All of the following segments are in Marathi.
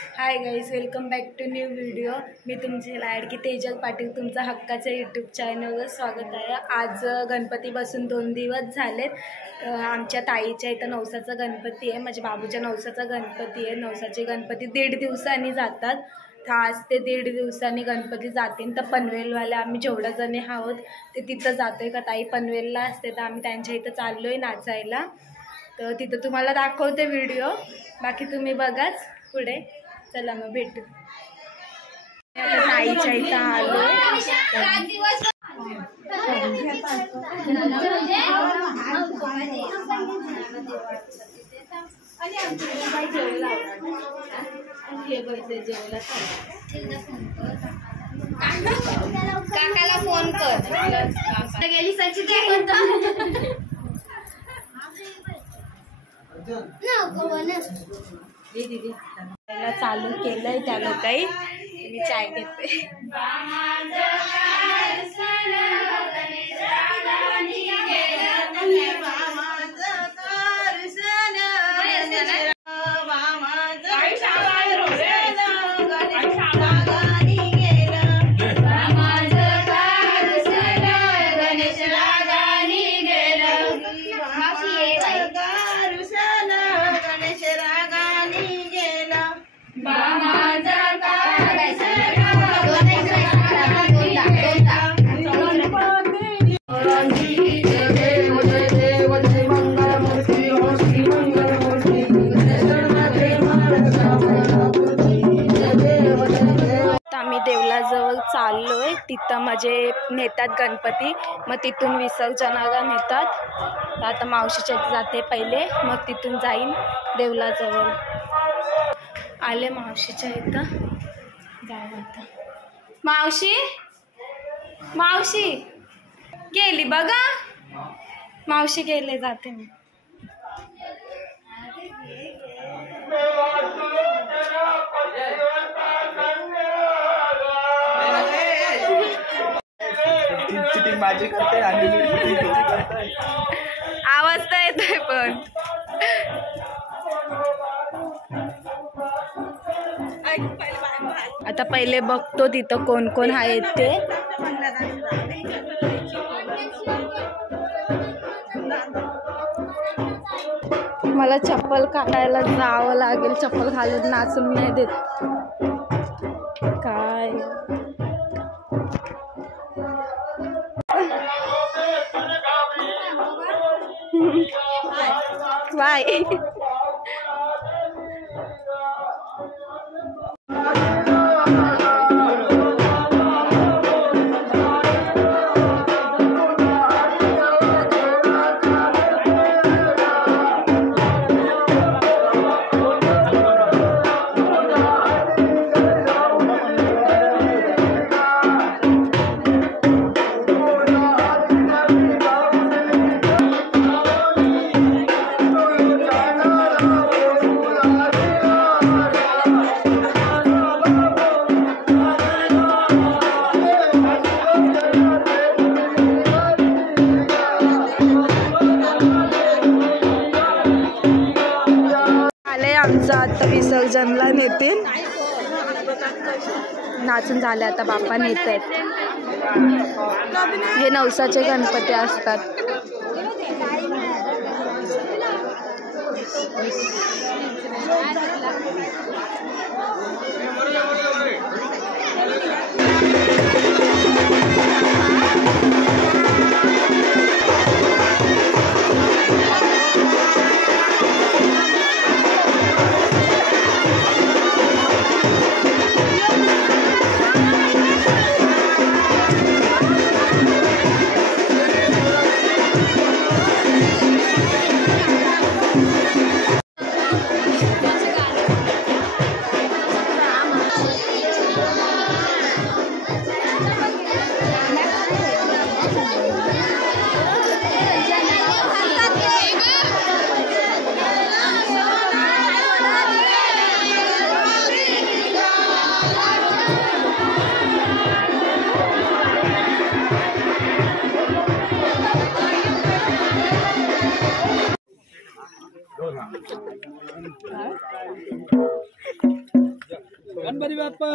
High guys, welcome back to new video. मी तुमची लाडकी तेजल पाटील तुमचा हक्काच्या यूट्यूब चॅनलवर स्वागत आहे। आज गणपती बसून 2 दिवस झालेत। आमच्या ताईच्या इथं नवसाचा गणपती आहे, माझ्या बाबूच्या नवसाचा गणपती आहे। नवसाचे गणपती 1.5 दिवसांनी जातात। तर आज ते 1.5 दिवसांनी गणपती जातील। तर पनवेलवाले आम्ही जेवढ्या जणी आहोत ते तिथं जातोय का ताई पनवेलला असते, तर आम्ही त्यांच्या इथं चाललोय नाचायला। तर तिथं तुम्हाला दाखवते व्हिडिओ, बाकी तुम्ही बघाच पुढे। चला मग भेटू। ताईच्या इथं आलोय। काकाला फोन कर। गेली सची चालू केलंय त्या लोकांनी। मी चाय घेते। देवलाजवळ चाललोय, तिथं म्हणजे नेतात गणपती, मग तिथून विसर्जनाला नेतात। तर आता मावशीच्या इथे जाते पहिले, मग तिथून जाईन देवलाजवळ। आले मावशीच्या इथं, जाऊ आता। मावशी मावशी गेली बघा, मावशी गेले, जाते मी। माझी करते आणि आवाज तर येतोय पण। आता पहिले बघतो तिथं कोण कोण आहेत ते। मला चप्पल काढायला जावं लागेल, चप्पल घालून नाचून नाही देत काय। बाय। आमचं आता विसर्जनला नेते, नाचून झाले आता बाप्पा नेत आहेत। हे नवसाचे गणपती असतात। गणपती बाप्पा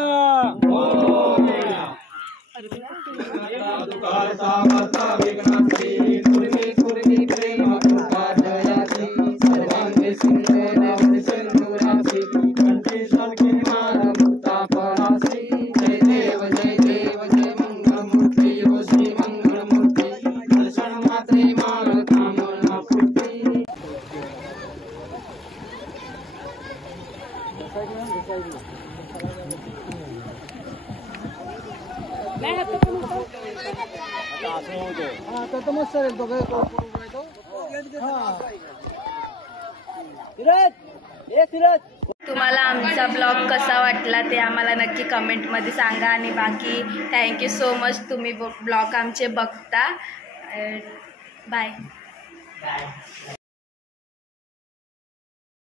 तुम्हाला आमचा ब्लॉग कसा वाटला ते आम्हाला नक्की कमेंटमध्ये सांगा आणि बाकी थँक्यू सो मच तुम्ही ब्लॉग आमचे बघता. बाय.